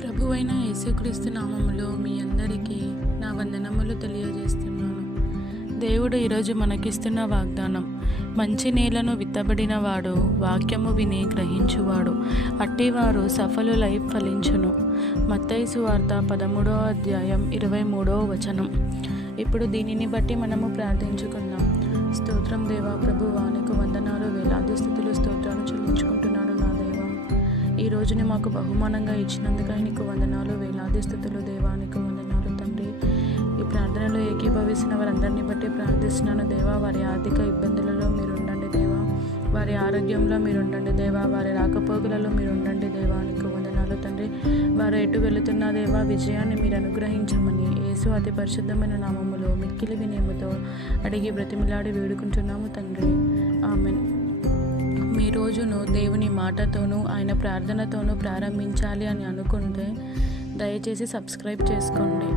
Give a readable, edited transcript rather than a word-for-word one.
ప్రభువైన యేసుక్రీస్తు నామములో మీ అందరికీ నా వందనములు తెలియజేస్తున్నాను. దేవుడు ఈరోజు మనకిస్తున్న వాగ్దానం, మంచి నేలను విత్తబడిన వాడు వాక్యము విని గ్రహించువాడు అట్టివారు సఫలులై ఫలించును. మత్తయి సువార్త 13వ అధ్యాయం 23వ వచనం. ఇప్పుడు దీనిని బట్టి మనము ప్రార్థించుకుందాం. స్తోత్రం దేవా, ప్రభువా, నీకు వందనాలు, వేలాది స్తుతులు, స్తోత్రాలు చెల్లించుకుంటున్నాను నా దేవా. ఈ రోజుని మాకు బహుమానంగా ఇచ్చినందుకై నీకు వందనాలు, వేలాది స్తుతులు దేవా, నీకు వందనాలు తండ్రి. ఈ ప్రార్థనలో ఏకీభవిస్తున్న వారందరినీ బట్టి ప్రార్థిస్తున్నాను దేవా. వారి ఆర్థిక ఇబ్బందులలో మీరు ఉండండి దేవా, వారి ఆరోగ్యంలో మీరు ఉండండి దేవా, వారి రాకపోకలలో మీరు ఉండండి దేవా, నీకు వందనాలు తండ్రి. వారు ఎటు వెళుతున్న దేవా, విజయాన్ని మీరు అనుగ్రహించమని యేసు అతి పరిశుద్ధమైన నామములో మిక్కిలి వినయముతో అడిగి బ్రతిమిలాడి వేడుకుంటున్నాము తండ్రి. ఆమెన్. మీ రోజును దేవుని మాటతోనూ ఆయన ప్రార్థనతోనూ ప్రారంభించాలి అని అనుకుంటే దయచేసి సబ్స్క్రైబ్ చేసుకోండి.